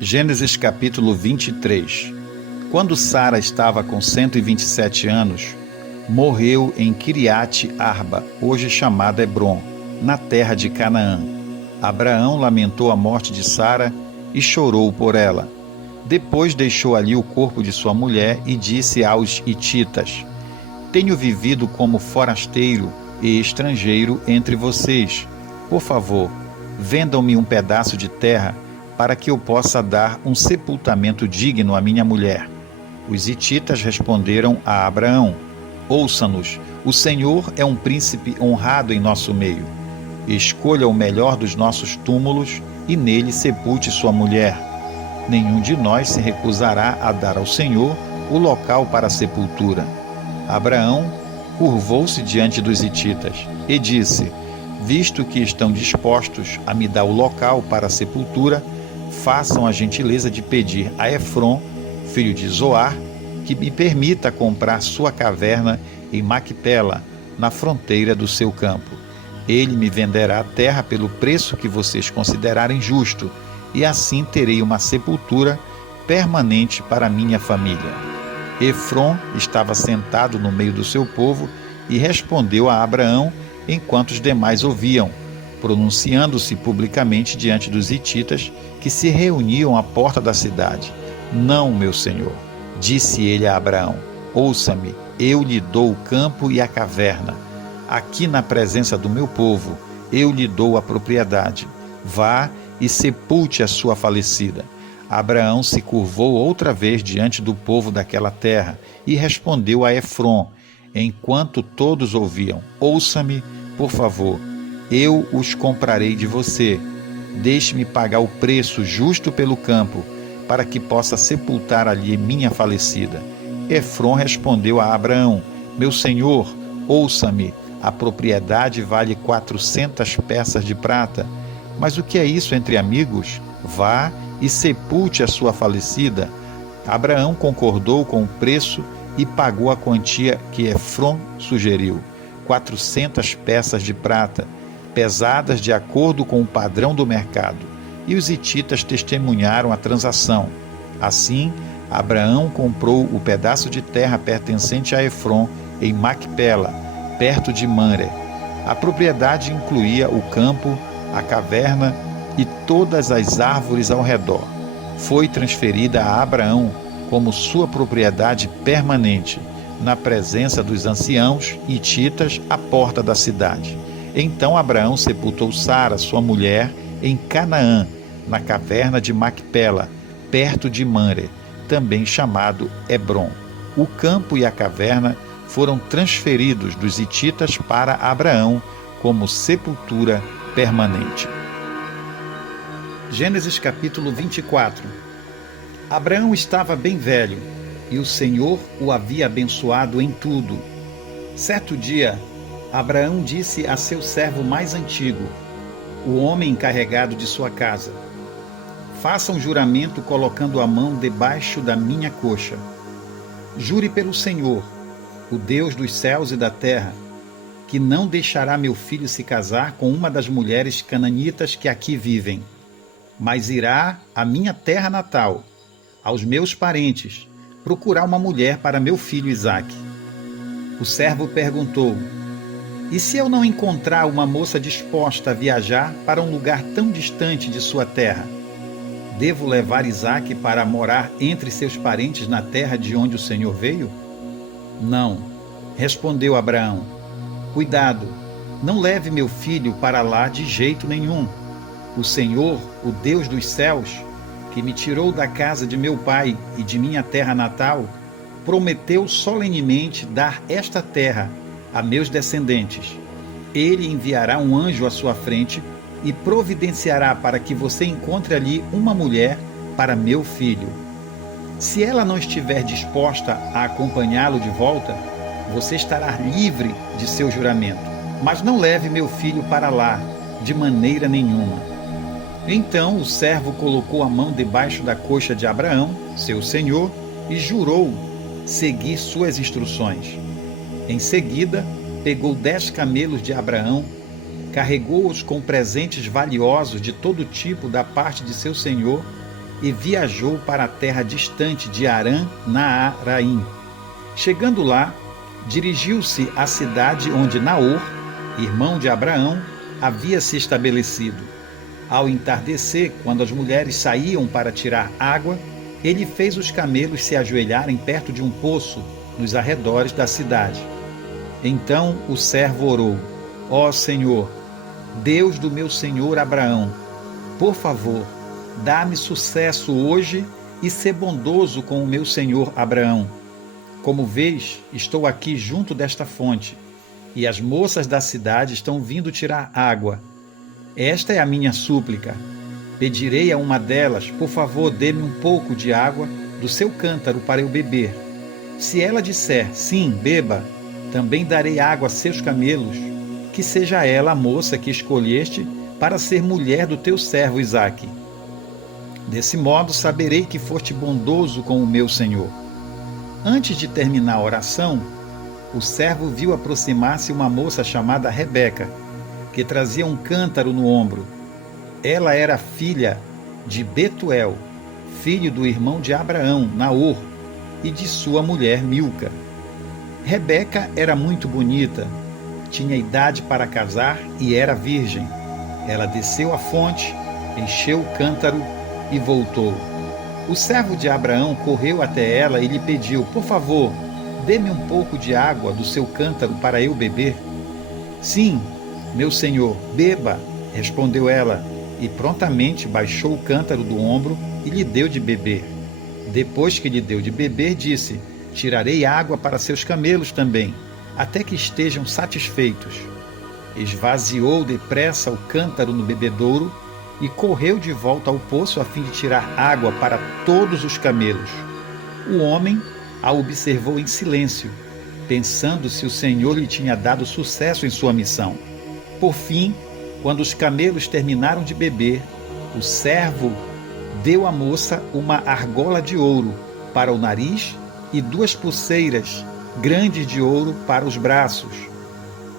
Gênesis capítulo 23. Quando Sara estava com 127 anos, morreu em Quiriate Arba, hoje chamada Hebrom, na terra de Canaã. Abraão lamentou a morte de Sara e chorou por ela. Depois deixou ali o corpo de sua mulher e disse aos hititas: Tenho vivido como forasteiro e estrangeiro entre vocês. Por favor, vendam-me um pedaço de terra para que eu possa dar um sepultamento digno à minha mulher. Os hititas responderam a Abraão: Ouça-nos, o Senhor é um príncipe honrado em nosso meio. Escolha o melhor dos nossos túmulos e nele sepulte sua mulher. Nenhum de nós se recusará a dar ao Senhor o local para a sepultura. Abraão curvou-se diante dos hititas e disse: Visto que estão dispostos a me dar o local para a sepultura, façam a gentileza de pedir a Efrom, filho de Zoar, que me permita comprar sua caverna em Macpela, na fronteira do seu campo. Ele me venderá a terra pelo preço que vocês considerarem justo, e assim terei uma sepultura permanente para minha família. Efrom estava sentado no meio do seu povo e respondeu a Abraão enquanto os demais ouviam, pronunciando-se publicamente diante dos hititas que se reuniam à porta da cidade. Não, meu senhor, disse ele a Abraão, ouça-me, eu lhe dou o campo e a caverna. Aqui na presença do meu povo, eu lhe dou a propriedade. Vá e sepulte a sua falecida. Abraão se curvou outra vez diante do povo daquela terra e respondeu a Efrom, enquanto todos ouviam: Ouça-me, por favor, eu os comprarei de você. Deixe-me pagar o preço justo pelo campo, para que possa sepultar ali minha falecida. Efrom respondeu a Abraão: Meu senhor, ouça-me, a propriedade vale 400 peças de prata. Mas o que é isso entre amigos? Vá e sepulte a sua falecida. Abraão concordou com o preço e pagou a quantia que Efrom sugeriu, 400 peças de prata, pesadas de acordo com o padrão do mercado. E os hititas testemunharam a transação. Assim, Abraão comprou o pedaço de terra pertencente a Efrom em Macpela, perto de Mamre. A propriedade incluía o campo, a caverna e todas as árvores ao redor. Foi transferida a Abraão como sua propriedade permanente, na presença dos anciãos hititas à porta da cidade. Então Abraão sepultou Sara, sua mulher, em Canaã, na caverna de Macpela, perto de Mamre, também chamado Hebrom. O campo e a caverna foram transferidos dos hititas para Abraão como sepultura permanente. Gênesis capítulo 24. Abraão estava bem velho, e o Senhor o havia abençoado em tudo. Certo dia, Abraão disse a seu servo mais antigo, o homem encarregado de sua casa: Faça um juramento colocando a mão debaixo da minha coxa. Jure pelo Senhor, o Deus dos céus e da terra, que não deixará meu filho se casar com uma das mulheres cananitas que aqui vivem, mas irá à minha terra natal, aos meus parentes, procurar uma mulher para meu filho Isaque. O servo perguntou: E se eu não encontrar uma moça disposta a viajar para um lugar tão distante de sua terra? Devo levar Isaque para morar entre seus parentes na terra de onde o Senhor veio? Não, respondeu Abraão. Cuidado, não leve meu filho para lá de jeito nenhum. O Senhor, o Deus dos céus, que me tirou da casa de meu pai e de minha terra natal, prometeu solenemente dar esta terra a meus descendentes. Ele enviará um anjo à sua frente e providenciará para que você encontre ali uma mulher para meu filho. Se ela não estiver disposta a acompanhá-lo de volta, você estará livre de seu juramento, mas não leve meu filho para lá, de maneira nenhuma. Então o servo colocou a mão debaixo da coxa de Abraão, seu senhor, e jurou seguir suas instruções. Em seguida, pegou 10 camelos de Abraão, carregou-os com presentes valiosos de todo tipo da parte de seu senhor e viajou para a terra distante de Arã-Naaraim. Chegando lá, dirigiu-se à cidade onde Naor, irmão de Abraão, havia se estabelecido. Ao entardecer, quando as mulheres saíam para tirar água, ele fez os camelos se ajoelharem perto de um poço nos arredores da cidade. Então o servo orou: Ó Senhor, Deus do meu senhor Abraão, por favor, dá-me sucesso hoje e sê bondoso com o meu senhor Abraão. Como vês, estou aqui junto desta fonte, e as moças da cidade estão vindo tirar água. Esta é a minha súplica. Pedirei a uma delas: por favor, dê-me um pouco de água do seu cântaro para eu beber. Se ela disser, sim, beba, também darei água a seus camelos, que seja ela a moça que escolheste para ser mulher do teu servo Isaque. Desse modo saberei que foste bondoso com o meu senhor. Antes de terminar a oração, o servo viu aproximar-se uma moça chamada Rebeca, que trazia um cântaro no ombro. Ela era filha de Betuel, filho do irmão de Abraão, Naor, e de sua mulher Milca. Rebeca era muito bonita, tinha idade para casar e era virgem. Ela desceu à fonte, encheu o cântaro e voltou. O servo de Abraão correu até ela e lhe pediu: por favor, dê-me um pouco de água do seu cântaro para eu beber. Sim, meu senhor, beba, respondeu ela, e prontamente baixou o cântaro do ombro e lhe deu de beber. Depois que lhe deu de beber, disse: tirarei água para seus camelos também, até que estejam satisfeitos. Esvaziou depressa o cântaro no bebedouro e correu de volta ao poço a fim de tirar água para todos os camelos. O homem a observou em silêncio, pensando se o Senhor lhe tinha dado sucesso em sua missão. Por fim, quando os camelos terminaram de beber, o servo deu à moça uma argola de ouro para o nariz e 2 pulseiras grandes de ouro para os braços.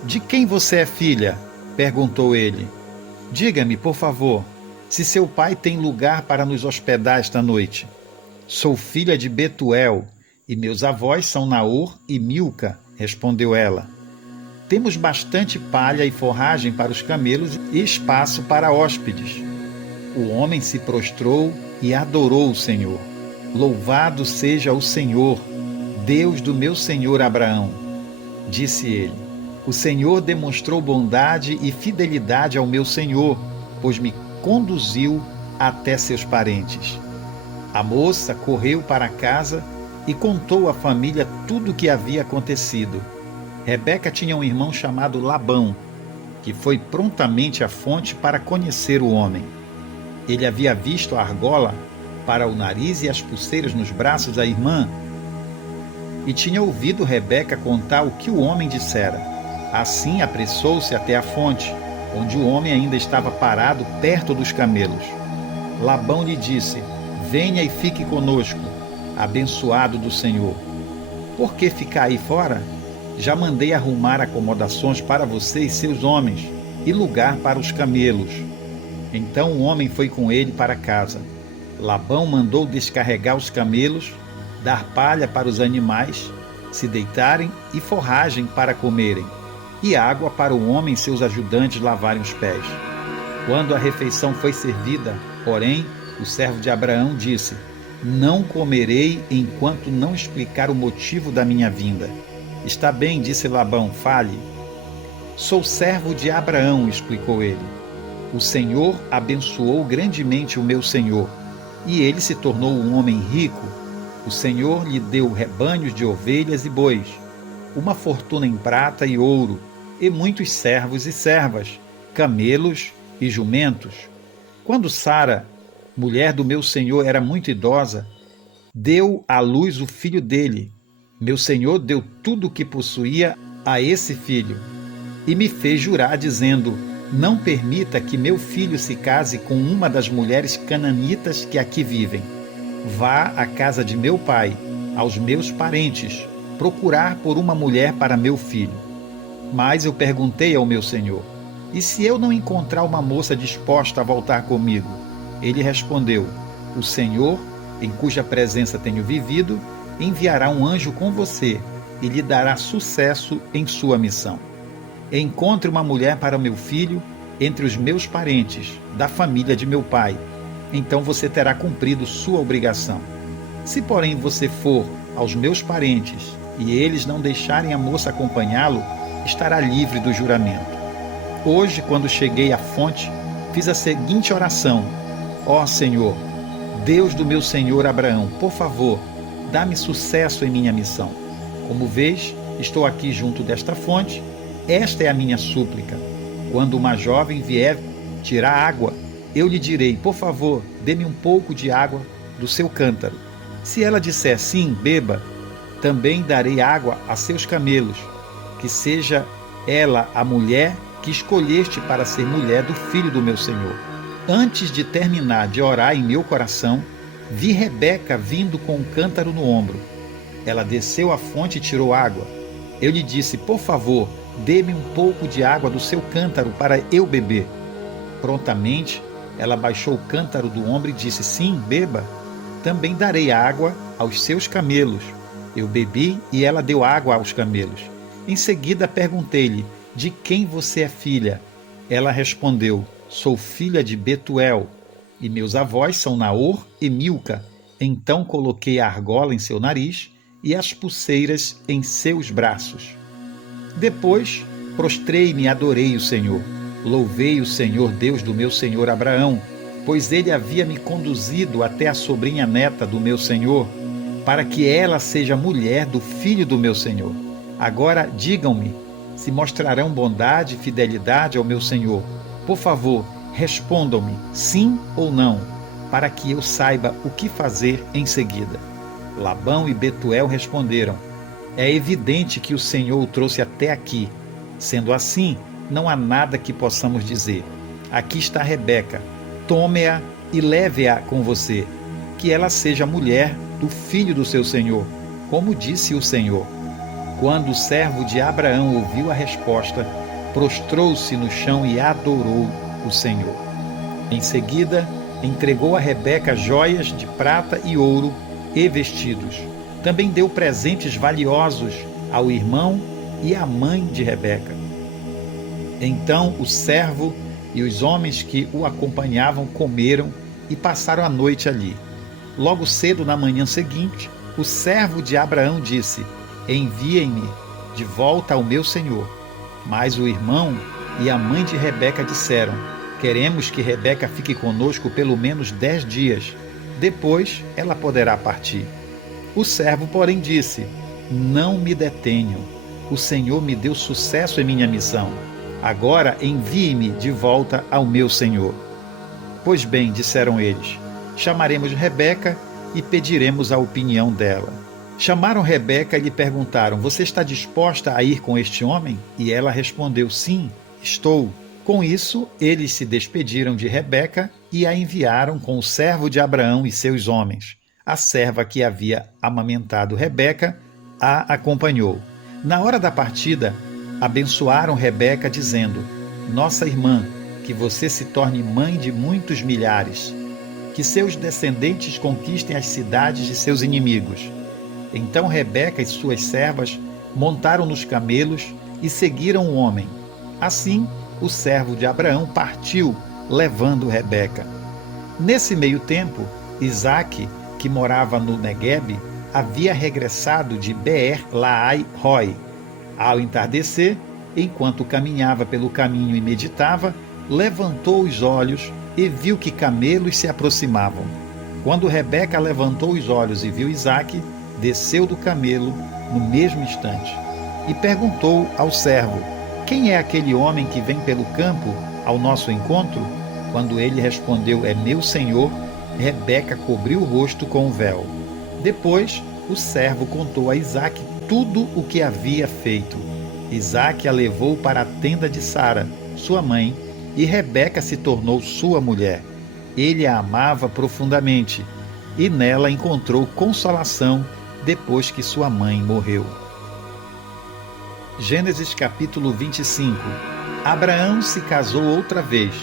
De quem você é filha? Perguntou ele. Diga-me, por favor, se seu pai tem lugar para nos hospedar esta noite. Sou filha de Betuel, e meus avós são Naor e Milca, respondeu ela. Temos bastante palha e forragem para os camelos e espaço para hóspedes. O homem se prostrou e adorou o Senhor. Louvado seja o Senhor, Deus do meu senhor Abraão. Disse ele: o Senhor demonstrou bondade e fidelidade ao meu senhor, pois me conduziu até seus parentes. A moça correu para casa e contou à família tudo o que havia acontecido. Rebeca tinha um irmão chamado Labão, que foi prontamente à fonte para conhecer o homem. Ele havia visto a argola para o nariz e as pulseiras nos braços da irmã, e tinha ouvido Rebeca contar o que o homem dissera. Assim apressou-se até a fonte, onde o homem ainda estava parado perto dos camelos. Labão lhe disse: venha e fique conosco, abençoado do Senhor. Por que ficar aí fora? Já mandei arrumar acomodações para você e seus homens, e lugar para os camelos. Então o homem foi com ele para casa. Labão mandou descarregar os camelos, dar palha para os animais se deitarem e forragem para comerem, e água para o homem e seus ajudantes lavarem os pés. Quando a refeição foi servida, porém, o servo de Abraão disse: não comerei enquanto não explicar o motivo da minha vinda. Está bem, disse Labão, fale. Sou servo de Abraão, explicou ele. O Senhor abençoou grandemente o meu senhor, e ele se tornou um homem rico. O Senhor lhe deu rebanhos de ovelhas e bois, uma fortuna em prata e ouro, e muitos servos e servas, camelos e jumentos. Quando Sara, mulher do meu senhor, era muito idosa, deu à luz o filho dele. Meu senhor deu tudo o que possuía a esse filho, e me fez jurar, dizendo: não permita que meu filho se case com uma das mulheres cananitas que aqui vivem. Vá à casa de meu pai, aos meus parentes, procurar por uma mulher para meu filho. Mas eu perguntei ao meu senhor: e se eu não encontrar uma moça disposta a voltar comigo? Ele respondeu: O Senhor, em cuja presença tenho vivido, enviará um anjo com você e lhe dará sucesso em sua missão. Encontre uma mulher para meu filho entre os meus parentes, da família de meu pai. Então você terá cumprido sua obrigação. Se, porém, você for aos meus parentes e eles não deixarem a moça acompanhá-lo, estará livre do juramento. Hoje, quando cheguei à fonte, fiz a seguinte oração: Ó Senhor, Deus do meu senhor Abraão, por favor, dá-me sucesso em minha missão. Como vês, estou aqui junto desta fonte. Esta é a minha súplica. Quando uma jovem vier tirar água, eu lhe direi: por favor, dê-me um pouco de água do seu cântaro. Se ela disser sim, beba, também darei água a seus camelos, que seja ela a mulher que escolheste para ser mulher do filho do meu senhor. Antes de terminar de orar em meu coração, vi Rebeca vindo com um cântaro no ombro. Ela desceu à fonte e tirou água. Eu lhe disse: por favor, dê-me um pouco de água do seu cântaro para eu beber. Prontamente, ela baixou o cântaro do ombro e disse: sim, beba. Também darei água aos seus camelos. Eu bebi e ela deu água aos camelos. Em seguida perguntei-lhe: de quem você é filha? Ela respondeu: sou filha de Betuel, e meus avós são Naor e Milca. Então coloquei a argola em seu nariz e as pulseiras em seus braços. Depois prostrei-me e adorei o Senhor. Louvei o Senhor, Deus do meu senhor Abraão, pois ele havia me conduzido até a sobrinha neta do meu senhor, para que ela seja mulher do filho do meu senhor. Agora digam-me, se mostrarão bondade e fidelidade ao meu senhor. Por favor, respondam-me sim ou não, para que eu saiba o que fazer em seguida. Labão e Betuel responderam: é evidente que o Senhor o trouxe até aqui. Sendo assim, não há nada que possamos dizer. Aqui está Rebeca. Tome-a e leve-a com você, que ela seja mulher do filho do seu senhor, como disse o Senhor. Quando o servo de Abraão ouviu a resposta, prostrou-se no chão e adorou o Senhor. Em seguida, entregou a Rebeca joias de prata e ouro e vestidos. Também deu presentes valiosos ao irmão e à mãe de Rebeca. Então o servo e os homens que o acompanhavam comeram e passaram a noite ali. Logo cedo na manhã seguinte, o servo de Abraão disse: enviem-me de volta ao meu senhor. Mas o irmão e a mãe de Rebeca disseram: queremos que Rebeca fique conosco pelo menos 10 dias. Depois ela poderá partir. O servo, porém, disse: não me detenham. O Senhor me deu sucesso em minha missão. Agora envie-me de volta ao meu senhor. Pois bem, disseram eles, chamaremos Rebeca e pediremos a opinião dela. Chamaram Rebeca e lhe perguntaram: você está disposta a ir com este homem? E ela respondeu: sim, estou. Com isso, eles se despediram de Rebeca e a enviaram com o servo de Abraão e seus homens. A serva que havia amamentado Rebeca a acompanhou. Na hora da partida, abençoaram Rebeca, dizendo: nossa irmã, que você se torne mãe de muitos milhares, que seus descendentes conquistem as cidades de seus inimigos. Então Rebeca e suas servas montaram nos camelos e seguiram o homem. Assim, o servo de Abraão partiu, levando Rebeca. Nesse meio tempo, Isaque, que morava no Neguebe, havia regressado de Beer-Laai-Roi. Ao entardecer, enquanto caminhava pelo caminho e meditava, levantou os olhos e viu que camelos se aproximavam. Quando Rebeca levantou os olhos e viu Isaque, desceu do camelo no mesmo instante e perguntou ao servo: quem é aquele homem que vem pelo campo ao nosso encontro? Quando ele respondeu: é meu senhor, Rebeca cobriu o rosto com o véu. Depois, o servo contou a Isaque tudo o que havia feito. Isaque a levou para a tenda de Sara, sua mãe, e Rebeca se tornou sua mulher. Ele a amava profundamente e nela encontrou consolação depois que sua mãe morreu. Gênesis capítulo 25. Abraão se casou outra vez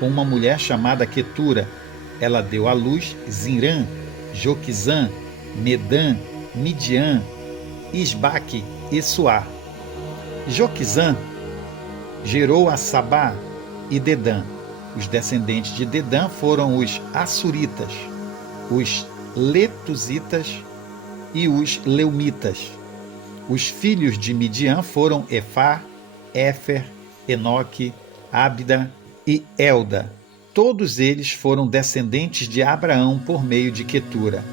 com uma mulher chamada Quetura. ela deu à luz Zimrã, Joquizã, Medã, Midian, Isbaque e Suá. Joquizã gerou a Sabá e Dedã. Os descendentes de Dedã foram os Assuritas, os Letusitas e os Leumitas. Os filhos de Midian foram Efá, Éfer, Enoque, Ábida e Elda. Todos eles foram descendentes de Abraão por meio de Quetura.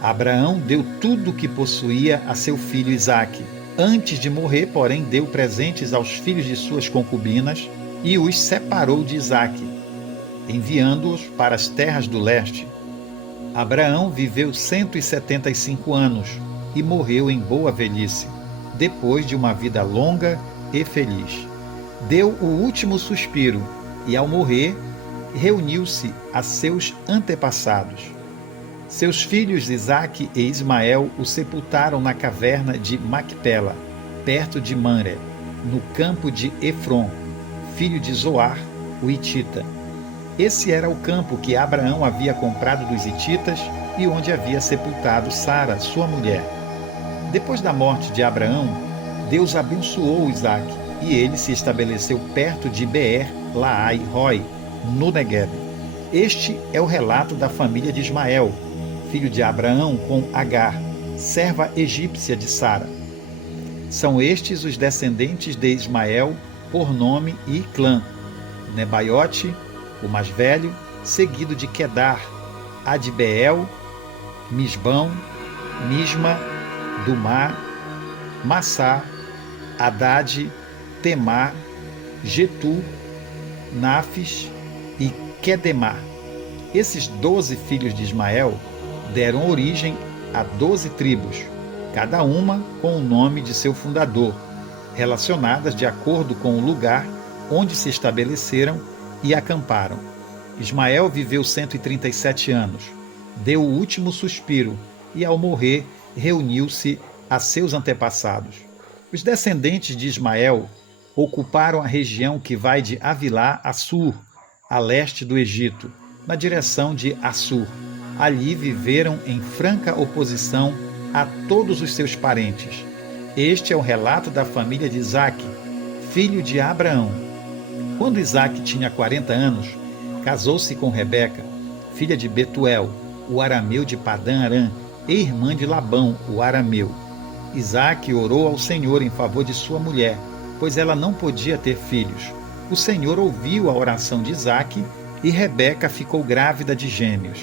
Abraão deu tudo o que possuía a seu filho Isaque. Antes de morrer, porém, deu presentes aos filhos de suas concubinas e os separou de Isaque, enviando-os para as terras do leste. Abraão viveu 175 anos e morreu em boa velhice, depois de uma vida longa e feliz. Deu o último suspiro e, ao morrer, reuniu-se a seus antepassados. Seus filhos Isaque e Ismael o sepultaram na caverna de Macpela, perto de Mamré, no campo de Efron, filho de Zoar, o hitita. Esse era o campo que Abraão havia comprado dos hititas e onde havia sepultado Sara, sua mulher. Depois da morte de Abraão, Deus abençoou Isaque e ele se estabeleceu perto de Beer-Laai-Roi, no Negueb. Este é o relato da família de Ismael, filho de Abraão com Agar, serva egípcia de Sara. São estes os descendentes de Ismael por nome e clã: Nebaiote, o mais velho, seguido de Quedar, Adbeel, Misbão, Misma, Dumá, Massá, Haddad, Temar, Getur, Nafis e Quedemar. Esses 12 filhos de Ismael deram origem a 12 tribos, cada uma com o nome de seu fundador, relacionadas de acordo com o lugar onde se estabeleceram e acamparam. Ismael viveu 137 anos, deu o último suspiro e, ao morrer, reuniu-se a seus antepassados. Os descendentes de Ismael ocuparam a região que vai de Avilá a Sur, a leste do Egito, na direção de Assur. Ali viveram em franca oposição a todos os seus parentes. Este é o relato da família de Isaque, filho de Abraão. Quando Isaque tinha 40 anos, casou-se com Rebeca, filha de Betuel, o arameu de Padã-Arã, e irmã de Labão, o arameu. Isaque orou ao Senhor em favor de sua mulher, pois ela não podia ter filhos. O Senhor ouviu a oração de Isaque e Rebeca ficou grávida de gêmeos.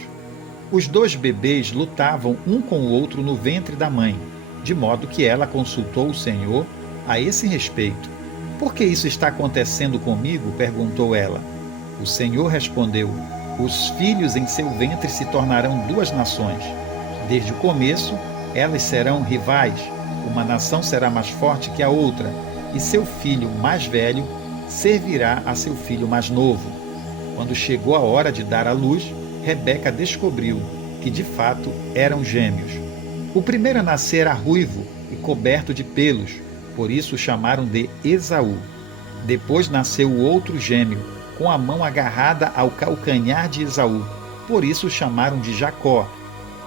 Os 2 bebês lutavam um com o outro no ventre da mãe, de modo que ela consultou o Senhor a esse respeito. Por que isso está acontecendo comigo? Perguntou ela. O Senhor respondeu: os filhos em seu ventre se tornarão 2 nações. Desde o começo, elas serão rivais. Uma nação será mais forte que a outra, e seu filho mais velho servirá a seu filho mais novo. Quando chegou a hora de dar à luz, Rebeca descobriu que de fato eram gêmeos. O primeiro a nascer era ruivo e coberto de pelos, por isso o chamaram de Esaú. Depois nasceu o outro gêmeo, com a mão agarrada ao calcanhar de Esaú, por isso o chamaram de Jacó.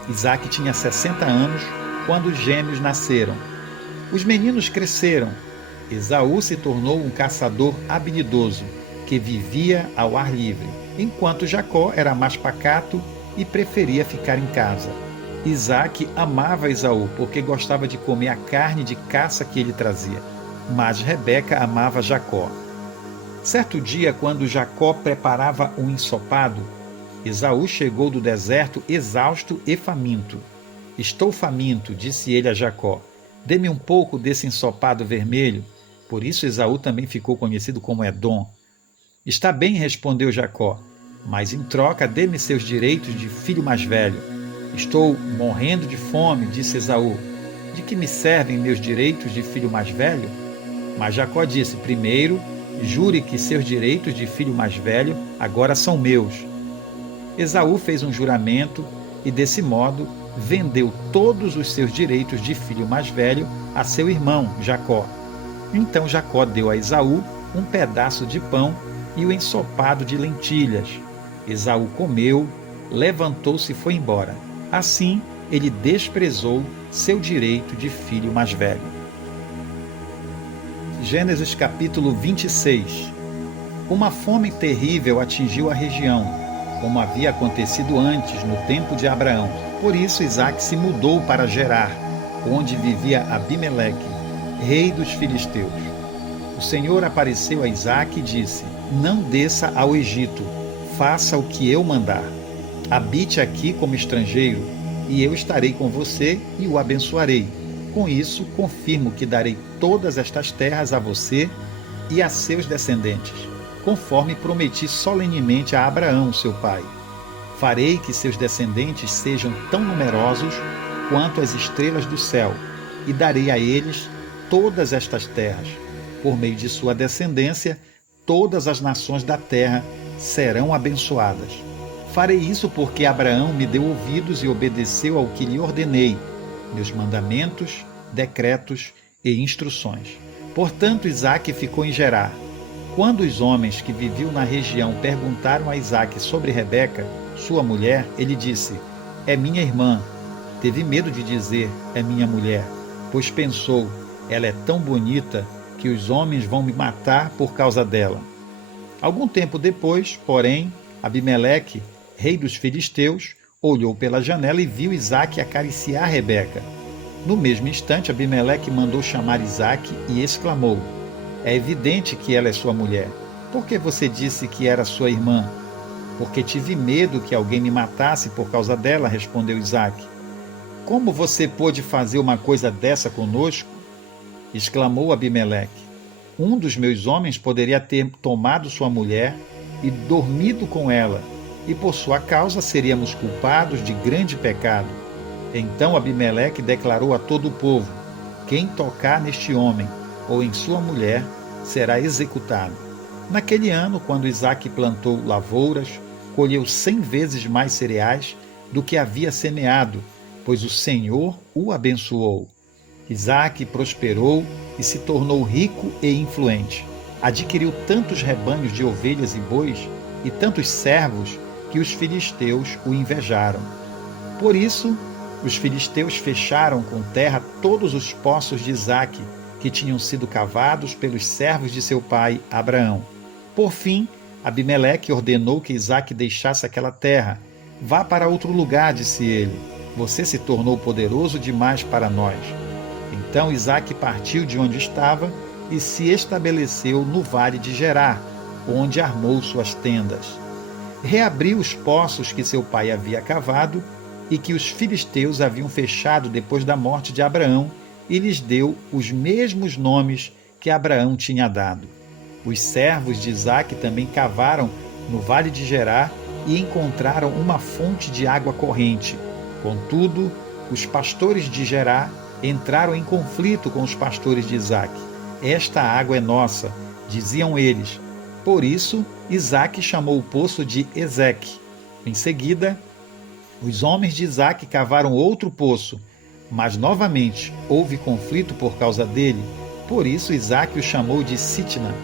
Isaque tinha 60 anos quando os gêmeos nasceram. Os meninos cresceram. Esaú se tornou um caçador habilidoso, que vivia ao ar livre, enquanto Jacó era mais pacato e preferia ficar em casa. Isaque amava Esaú porque gostava de comer a carne de caça que ele trazia, mas Rebeca amava Jacó. Certo dia, quando Jacó preparava um ensopado, Esaú chegou do deserto exausto e faminto. Estou faminto, disse ele a Jacó. Dê-me um pouco desse ensopado vermelho. Por isso Esaú também ficou conhecido como Edom. Está bem, respondeu Jacó, mas em troca dê-me seus direitos de filho mais velho. Estou morrendo de fome, disse Esaú. De que me servem meus direitos de filho mais velho? Mas Jacó disse: primeiro, jure que seus direitos de filho mais velho agora são meus. Esaú fez um juramento e, desse modo, vendeu todos os seus direitos de filho mais velho a seu irmão, Jacó. Então Jacó deu a Esaú um pedaço de pão e o ensopado de lentilhas. Esaú comeu levantou-se e foi embora. Assim, ele desprezou seu direito de filho mais velho. Gênesis capítulo 26. Uma fome terrível atingiu a região, como havia acontecido antes, no tempo de Abraão. Por isso Isaque se mudou para Gerar, onde vivia Abimeleque, rei dos filisteus. O Senhor apareceu a Isaque e disse: Não desça ao Egito, faça o que eu mandar. Habite aqui como estrangeiro, e eu estarei com você e o abençoarei. Com isso, confirmo que darei todas estas terras a você e a seus descendentes, conforme prometi solenemente a Abraão, seu pai. Farei que seus descendentes sejam tão numerosos quanto as estrelas do céu, e darei a eles todas estas terras. Por meio de sua descendência, todas as nações da terra serão abençoadas. Farei isso porque Abraão me deu ouvidos e obedeceu ao que lhe ordenei, meus mandamentos, decretos e instruções. Portanto, Isaque ficou em Gerar. Quando os homens que viviam na região perguntaram a Isaque sobre Rebeca, sua mulher, ele disse: É minha irmã. Teve medo de dizer: É minha mulher, pois pensou: ela é tão bonita que os homens vão me matar por causa dela. Algum tempo depois, porém, Abimeleque, rei dos filisteus, olhou pela janela e viu Isaque acariciar Rebeca. No mesmo instante, Abimeleque mandou chamar Isaque e exclamou: É evidente que ela é sua mulher. Por que você disse que era sua irmã? Porque tive medo que alguém me matasse por causa dela, respondeu Isaque. Como você pôde fazer uma coisa dessa conosco? Exclamou Abimeleque. Um dos meus homens poderia ter tomado sua mulher e dormido com ela, e por sua causa seríamos culpados de grande pecado. Então Abimeleque declarou a todo o povo: Quem tocar neste homem ou em sua mulher será executado. Naquele ano, quando Isaque plantou lavouras, colheu 100 vezes mais cereais do que havia semeado, pois o Senhor o abençoou. Isaque prosperou e se tornou rico e influente. Adquiriu tantos rebanhos de ovelhas e bois e tantos servos que os filisteus o invejaram. Por isso, os filisteus fecharam com terra todos os poços de Isaque, que tinham sido cavados pelos servos de seu pai Abraão. Por fim, Abimeleque ordenou que Isaque deixasse aquela terra. Vá para outro lugar, disse ele. Você se tornou poderoso demais para nós. Então Isaque partiu de onde estava e se estabeleceu no vale de Gerar, onde armou suas tendas. Reabriu os poços que seu pai havia cavado e que os filisteus haviam fechado depois da morte de Abraão, e lhes deu os mesmos nomes que Abraão tinha dado. Os servos de Isaque também cavaram no vale de Gerar e encontraram uma fonte de água corrente. Contudo, os pastores de Gerar entraram em conflito com os pastores de Isaque. Esta água é nossa, diziam eles. Por isso, Isaque chamou o poço de Ezeque. Em seguida, os homens de Isaque cavaram outro poço, mas novamente houve conflito por causa dele. Por isso, Isaque o chamou de Sitna.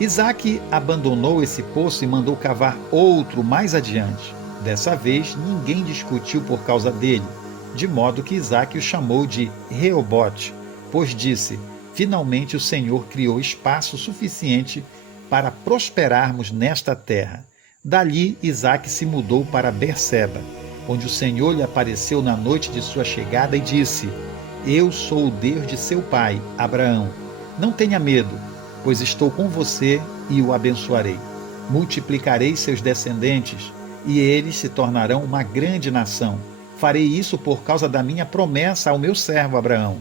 Isaque abandonou esse poço e mandou cavar outro mais adiante. Dessa vez, ninguém discutiu por causa dele, de modo que Isaque o chamou de Reobote, pois disse: Finalmente o Senhor criou espaço suficiente para prosperarmos nesta terra. Dali, Isaque se mudou para Berseba, onde o Senhor lhe apareceu na noite de sua chegada e disse: Eu sou o Deus de seu pai, Abraão. Não tenha medo, pois estou com você e o abençoarei. Multiplicarei seus descendentes, e eles se tornarão uma grande nação. Farei isso por causa da minha promessa ao meu servo Abraão.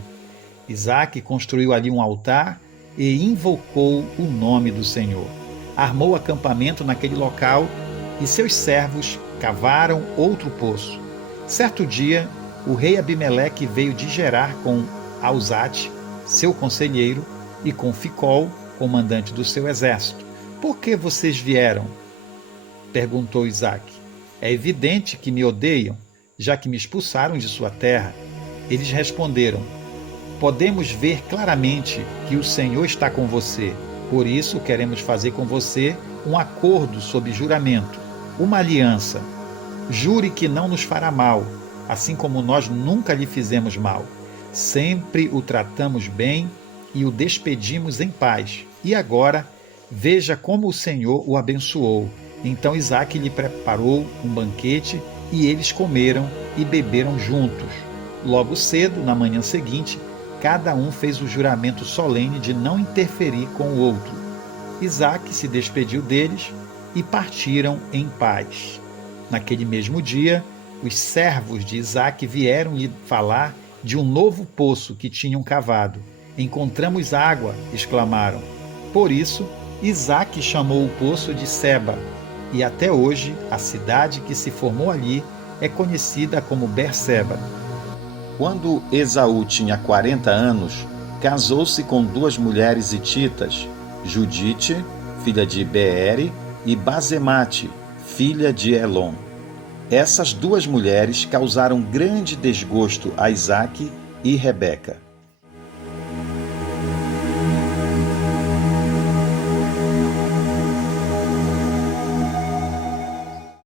Isaque construiu ali um altar e invocou o nome do Senhor. Armou acampamento naquele local e seus servos cavaram outro poço. Certo dia, o rei Abimeleque veio de Gerar com Ausate, seu conselheiro, e com Ficol, comandante do seu exército. Por que vocês vieram? Perguntou Isaque. É evidente que me odeiam, já que me expulsaram de sua terra. Eles responderam: Podemos ver claramente que o Senhor está com você. Por isso queremos fazer com você um acordo sob juramento, uma aliança. Jure que não nos fará mal, assim como nós nunca lhe fizemos mal. Sempre o tratamos bem e o despedimos em paz. E agora, veja como o Senhor o abençoou. Então Isaque lhe preparou um banquete e eles comeram e beberam juntos. Logo cedo, na manhã seguinte, cada um fez o juramento solene de não interferir com o outro. Isaque se despediu deles e partiram em paz. Naquele mesmo dia, os servos de Isaque vieram lhe falar de um novo poço que tinham cavado. Encontramos água, exclamaram. Por isso, Isaque chamou o poço de Seba, e até hoje a cidade que se formou ali é conhecida como Berseba. Quando Esaú tinha 40 anos, casou-se com duas mulheres hititas, Judite, filha de Beere, e Basemate, filha de Elon. Essas duas mulheres causaram grande desgosto a Isaque e Rebeca.